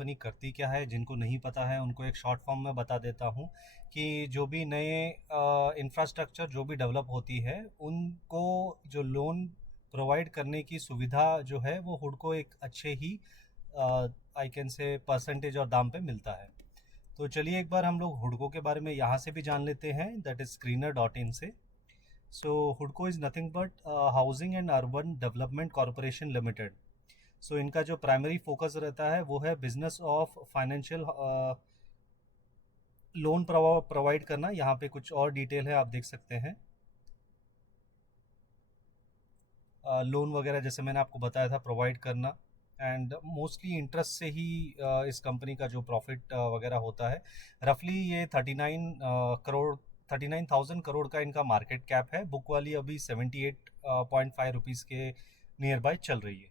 Company करती क्या है, जिनको नहीं पता है उनको एक शॉर्ट फॉर्म में बता देता हूँ कि जो भी नए इंफ्रास्ट्रक्चर जो भी डेवलप होती है उनको जो लोन प्रोवाइड करने की सुविधा जो है वो हुडको एक अच्छे ही आई कैन से परसेंटेज और दाम पे मिलता है। तो चलिए एक बार हम लोग हुडको के बारे में यहाँ से भी जान लेते हैं, दैट इज screener.in से। सो हुडको is nothing but housing and urban development corporation limited. So इनका जो प्राइमरी फोकस रहता है वो है business of financial loan provide करना। यहाँ पे कुछ और डिटेल है, आप देख सकते हैं। लोन वगैरह जैसे मैंने आपको बताया था प्रोवाइड करना, एंड मोस्टली इंटरेस्ट से ही इस कंपनी का जो प्रॉफिट वगैरह होता है। रफली ये 39,000 करोड़ का इनका मार्केट कैप है। बुक वाली अभी 78.5 रुपीज़ के नियर बाय चल रही है।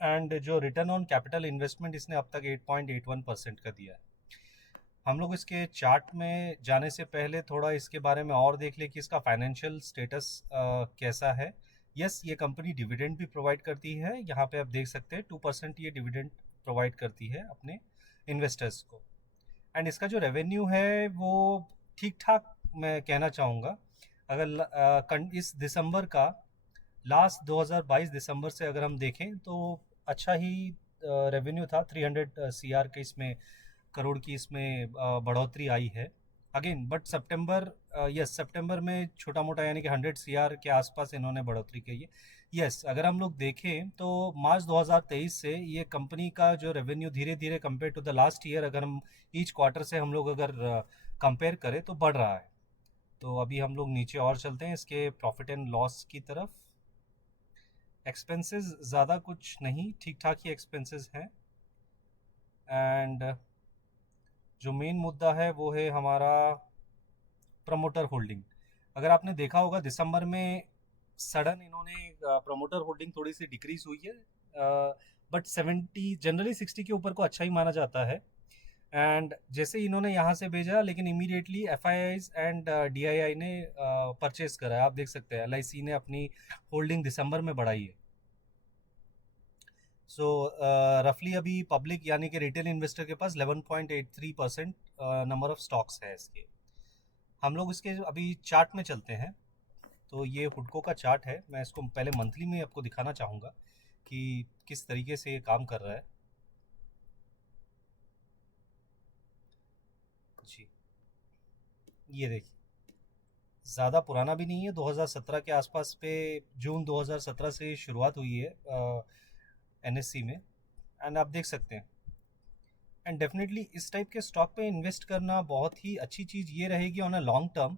एंड जो रिटर्न ऑन कैपिटल इन्वेस्टमेंट इसने अब तक 8.81% का दिया है। हम लोग इसके चार्ट में जाने से पहले थोड़ा इसके बारे में और देख ले कि इसका फाइनेंशियल स्टेटस कैसा है। यस, ये कंपनी डिविडेंड भी प्रोवाइड करती है। यहाँ पे आप देख सकते हैं 2% ये डिविडेंड प्रोवाइड करती है अपने इन्वेस्टर्स को। एंड इसका जो रेवेन्यू है वो ठीक ठाक मैं कहना चाहूँगा। अगर इस दिसंबर का लास्ट 2022 दिसंबर से अगर हम देखें तो अच्छा ही रेवेन्यू था। 300 CR के इसमें करोड़ की इसमें बढ़ोतरी आई है अगेन। बट सितंबर, यस सितंबर में छोटा मोटा यानी कि 100 CR के आसपास इन्होंने बढ़ोतरी की है। यस, अगर हम लोग देखें तो मार्च 2023 से ये कंपनी का जो रेवेन्यू धीरे धीरे compare to the last year, अगर हम ईच क्वार्टर से हम लोग अगर कंपेयर करें तो बढ़ रहा है। तो अभी हम लोग नीचे और चलते हैं इसके प्रॉफिट एंड लॉस की तरफ। एक्सपेंसेस ज़्यादा कुछ नहीं, ठीक ठाक ही एक्सपेंसेस हैं। एंड जो मेन मुद्दा है वो है हमारा प्रमोटर होल्डिंग। अगर आपने देखा होगा दिसंबर में सडन इन्होंने प्रमोटर होल्डिंग थोड़ी सी डिक्रीज हुई है, बट 70 जनरली 60 के ऊपर को अच्छा ही माना जाता है। एंड जैसे इन्होंने यहाँ से भेजा लेकिन इमीडिएटली FIIs एंड DII ने परचेज करा है। आप देख सकते हैं LIC ने अपनी होल्डिंग दिसंबर में बढ़ाई है। सो रफली अभी पब्लिक यानी कि रिटेल इन्वेस्टर के पास 11.83% नंबर ऑफ स्टॉक्स है इसके। हम लोग इसके अभी चार्ट में चलते हैं। तो ये हुडको का चार्ट है। मैं इसको पहले मंथली में आपको दिखाना चाहूँगा कि किस तरीके से ये काम कर रहा है। जी, ये देखिए, ज़्यादा पुराना भी नहीं है, 2017 के आसपास पे, जून 2017 से शुरुआत हुई है NSE में। एंड आप देख सकते हैं। एंड डेफिनेटली इस टाइप के स्टॉक पे इन्वेस्ट करना बहुत ही अच्छी चीज़ ये रहेगी on a long term,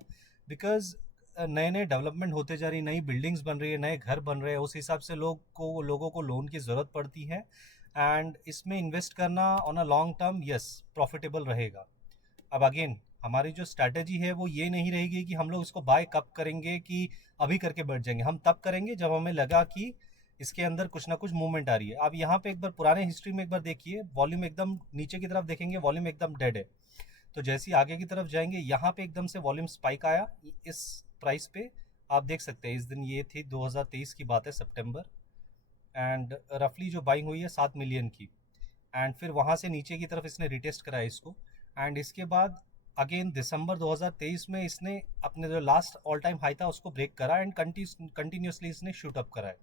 because नए नए डेवलपमेंट होते जा रही, नई बिल्डिंग्स बन रही है, नए घर बन रहे हैं, उस हिसाब से लोगों को लोन की ज़रूरत पड़ती है। एंड इसमें इन्वेस्ट करना on a long term yes profitable रहेगा। अब अगेन हमारी जो स्ट्रैटेजी है वो ये नहीं रहेगी कि हम लोग इसको बाय कब करेंगे कि अभी करके बैठ जाएंगे। हम तब करेंगे जब हमें लगा कि इसके अंदर कुछ ना कुछ मूवमेंट आ रही है। आप यहाँ पे एक बार पुराने हिस्ट्री में एक बार देखिए, वॉल्यूम एकदम नीचे की तरफ देखेंगे, वॉल्यूम एकदम डेड है। तो जैसे ही आगे की तरफ जाएंगे यहाँ पे एकदम से वॉल्यूम स्पाइक आया इस प्राइस पे। आप देख सकते हैं इस दिन ये थी 2023 की बात है, सितंबर। एंड रफली जो बाइंग हुई है 7 मिलियन की। एंड फिर वहाँ से नीचे की तरफ इसने रिटेस्ट कराया इसको। एंड इसके बाद अगेन दिसंबर 2023 में इसने अपने जो लास्ट ऑल टाइम हाई था उसको ब्रेक करा एंड कंटिन्यूसली इसने शूट अप करा है।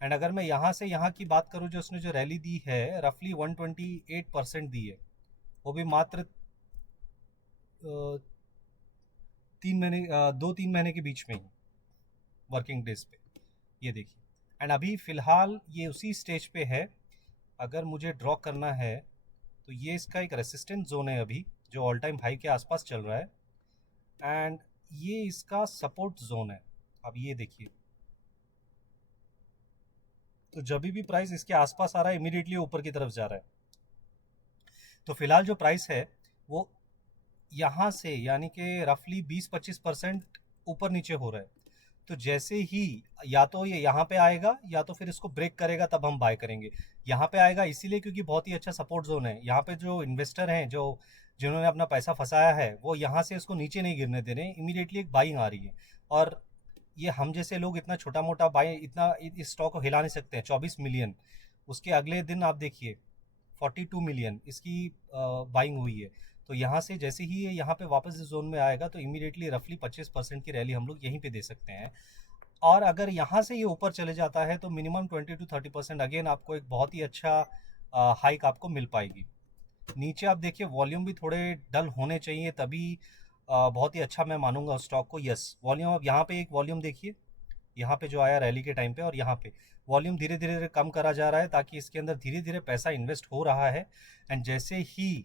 एंड अगर मैं यहाँ से यहाँ की बात करूँ, जो उसने जो रैली दी है रफली 128% दी है, वो भी मात्र 2-3 महीने के बीच में ही, वर्किंग डेज पे। ये देखिए। एंड अभी फ़िलहाल ये उसी स्टेज पे है। अगर मुझे ड्रॉ करना है तो ये इसका एक रेसिस्टेंट जोन है अभी, जो ऑल टाइम हाई के आसपास चल रहा है। एंड ये इसका सपोर्ट जोन है। अब ये देखिए, तो जब भी प्राइस इसके आसपास आ रहा है इमीडिएटली ऊपर की तरफ जा रहा है। तो फिलहाल जो प्राइस है वो यहाँ से यानी कि रफली 20-25% ऊपर नीचे हो रहा है। तो जैसे ही या तो ये यहाँ पे आएगा या तो फिर इसको ब्रेक करेगा तब हम बाय करेंगे। यहाँ पे आएगा इसीलिए क्योंकि बहुत ही अच्छा सपोर्ट जोन है। यहाँ पे जो इन्वेस्टर हैं, जो जिन्होंने अपना पैसा फंसाया है, वो यहाँ से इसको नीचे नहीं गिरने दे रहे हैं। इमीडिएटली एक बाइंग आ रही है। और ये हम जैसे लोग इतना छोटा मोटा बाई इतना इस स्टॉक को हिला नहीं सकते हैं। 24 मिलियन उसके अगले दिन आप देखिए 42 मिलियन इसकी बाइंग हुई है। तो यहाँ से जैसे ही ये यहाँ पे वापस इस जोन में आएगा तो इमीडिएटली रफली 25% की रैली हम लोग यहीं पे दे सकते हैं। और अगर यहाँ से ये ऊपर चले जाता है तो मिनिमम 20 to 30% अगेन आपको एक बहुत ही अच्छा हाइक आपको मिल पाएगी। नीचे आप देखिए वॉल्यूम भी थोड़े डल होने चाहिए, तभी बहुत ही अच्छा मैं मानूंगा उस स्टॉक को। यस, वॉल्यूम अब यहाँ पे एक वॉल्यूम देखिए, यहाँ पे जो आया रैली के टाइम पे, और यहाँ पे वॉल्यूम धीरे धीरे कम करा जा रहा है ताकि इसके अंदर धीरे धीरे पैसा इन्वेस्ट हो रहा है। एंड जैसे ही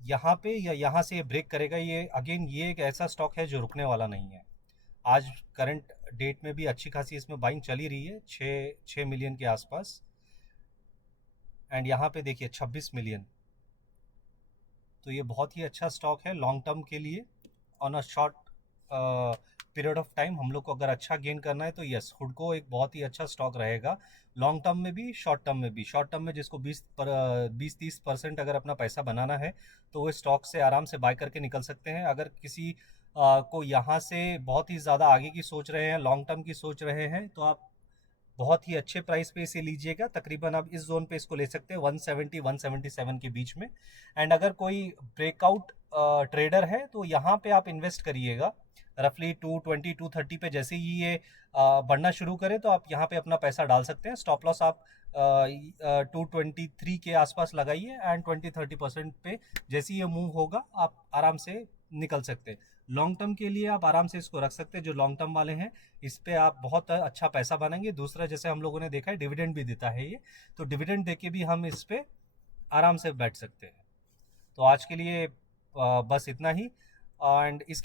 यहाँ पे या यहाँ से ये ब्रेक करेगा, ये अगेन ये एक ऐसा स्टॉक है जो रुकने वाला नहीं है। आज करंट डेट में भी अच्छी खासी इसमें बाइंग चली रही है, 6 मिलियन के आसपास। एंड यहाँ पे देखिए 26 मिलियन। तो ये बहुत ही अच्छा स्टॉक है लॉन्ग टर्म के लिए। On a short period of time हम लोग को अगर अच्छा गेन करना है तो यस, हुडको एक बहुत ही अच्छा स्टॉक रहेगा, लॉन्ग टर्म में भी शॉर्ट टर्म में भी। शॉर्ट टर्म में जिसको 20-30% अगर अपना पैसा बनाना है तो वो स्टॉक से आराम से बाय करके निकल सकते हैं। अगर किसी को यहाँ से बहुत ही ज़्यादा आगे की सोच रहे हैं, लॉन्ग टर्म की सोच रहे हैं, तो आप बहुत ही अच्छे प्राइस पे इसे लीजिएगा। तकरीबन आप इस जोन पे इसको ले सकते हैं 170-177 के बीच में। एंड अगर कोई ब्रेकआउट ट्रेडर है तो यहाँ पे आप इन्वेस्ट करिएगा रफली 220-230 पे। जैसे ही ये बढ़ना शुरू करे तो आप यहाँ पे अपना पैसा डाल सकते हैं। स्टॉप लॉस आप 223 के आसपास लगाइए एंड 20-30% पे जैसे ये मूव होगा आप आराम से निकल सकते हैं। लॉन्ग टर्म के लिए आप आराम से इसको रख सकते हैं, जो लॉन्ग टर्म वाले हैं इस पे आप बहुत अच्छा पैसा बनाएंगे। दूसरा, जैसे हम लोगों ने देखा है, डिविडेंड भी देता है ये, तो डिविडेंड देके भी हम इस पे आराम से बैठ सकते हैं। तो आज के लिए बस इतना ही। एंड इसके